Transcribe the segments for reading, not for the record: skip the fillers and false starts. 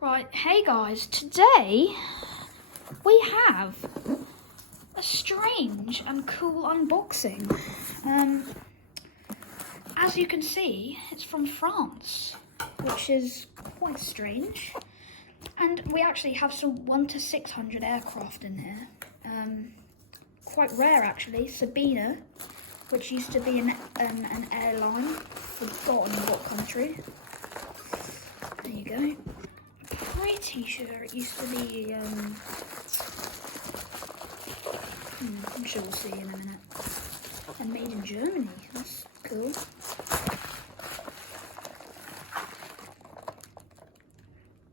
Right, hey guys, today we have a strange and cool unboxing. As you can see, it's from France, which is quite strange. And we actually have some 1 to 600 aircraft in here. Quite rare actually, Sabena, which used to be an airline, forgotten what country. There you go. Pretty sure it used to be, I'm sure we'll see in a minute. And made in Germany, that's cool.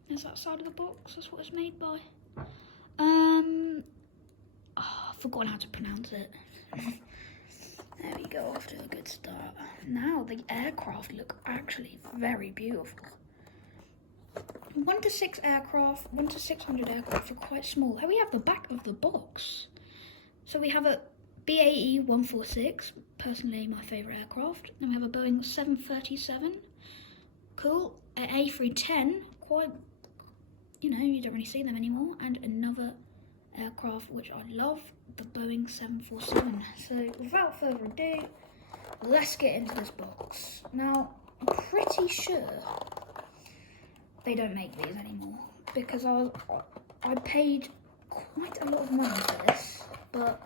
There's that side of the box, that's what it's made by. I've forgotten how to pronounce it. There we go, off to a good start. Now the aircraft look actually very beautiful. 1 to 6 aircraft, 1 to 600 aircraft are quite small. Here we have the back of the box. So we have a BAE 146, personally my favourite aircraft. Then we have a Boeing 737, cool. An A310, quite, you don't really see them anymore. And another aircraft which I love, the Boeing 747. So without further ado, let's get into this box. Now, I'm pretty sure they don't make these anymore because I paid quite a lot of money for this, but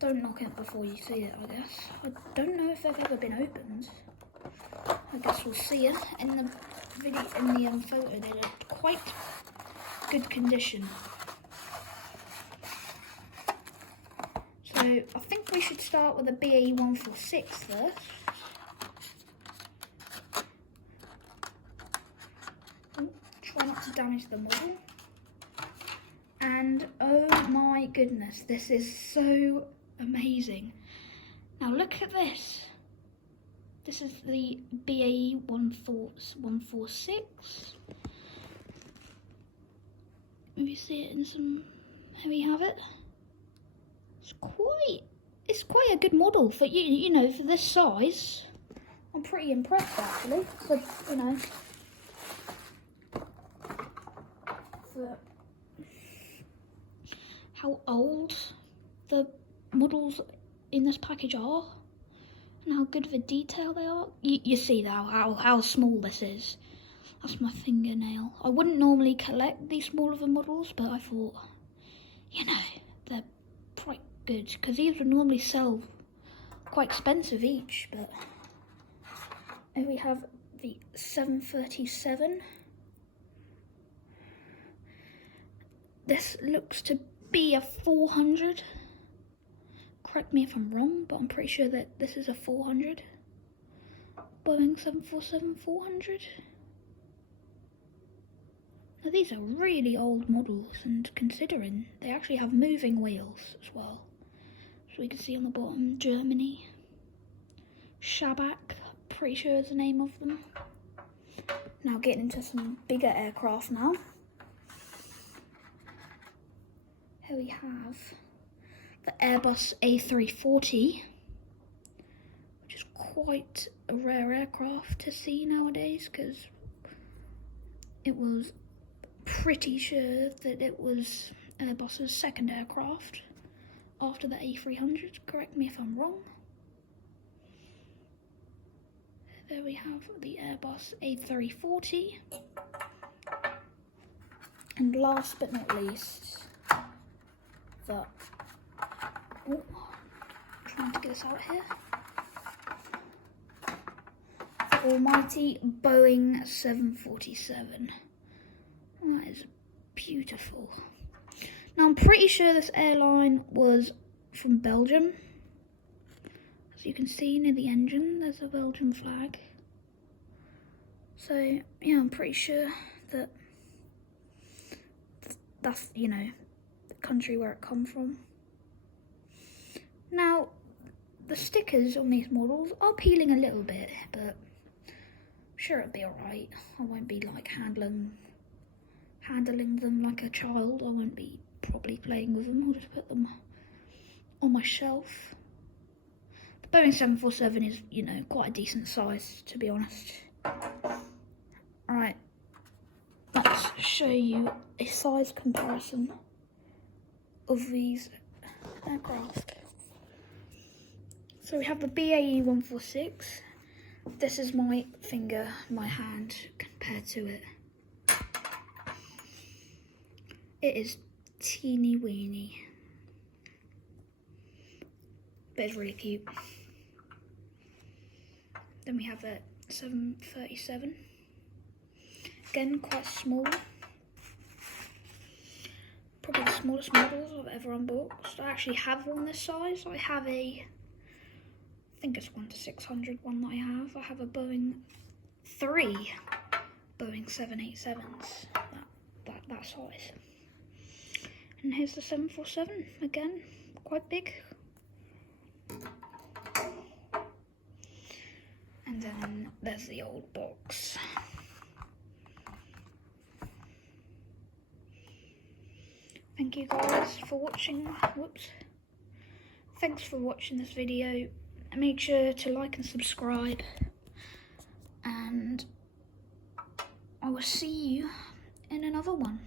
don't knock it before you see it, I guess. I don't know if they've ever been opened. I guess we'll see it in the video, in the photo. They're in quite good condition. So I think we should start with the BAE 146 first. Try not to damage the model. And oh my goodness, this is so amazing. Now look at this. This is the BAE 146. Maybe see it in some. Here we have it. It's quite a good model for for this size. I'm pretty impressed actually. So how old the models in this package are and how good of a detail they are. You see how small this is. That's my fingernail. I wouldn't normally collect these small of the models, but I thought, they're quite good because these would normally sell quite expensive each. But here we have the 737. This looks to be a 400. Correct me if I'm wrong, but I'm pretty sure that this is a 400. Boeing 747-400. Now these are really old models, and considering they actually have moving wheels as well. So we can see on the bottom, Germany. Schabak, pretty sure is the name of them. Now getting into some bigger aircraft now. Here we have the Airbus A340, which is quite a rare aircraft to see nowadays because it was pretty sure that it was Airbus's second aircraft after the A300. Correct me if I'm wrong. There we have the Airbus A340. And last but not least, trying to get this out here. The almighty Boeing 747. That is beautiful. Now I'm pretty sure this airline was from Belgium. As you can see near the engine, there's a Belgian flag. So yeah, I'm pretty sure that that's the country where it come from. Now the stickers on these models are peeling a little bit, but I'm sure it'll be alright. I won't be like handling them like a child. I won't be probably playing with them. I'll just put them on my shelf. The Boeing 747 is, quite a decent size, to be honest. Right, show you a size comparison of these aircraft. So we have the BAE 146. This is my finger, my hand compared to it. It is teeny weeny, but it's really cute. Then we have a 737. Again, quite small. Probably the smallest models I've ever unboxed. I actually have one this size. I have I think it's 1:600 one that I have. I have a three Boeing 787s, that size. And here's the 747, again, quite big. And then there's the old box. Thank you guys for watching. Whoops. Thanks for watching this video. Make sure to like and subscribe. And I will see you in another one.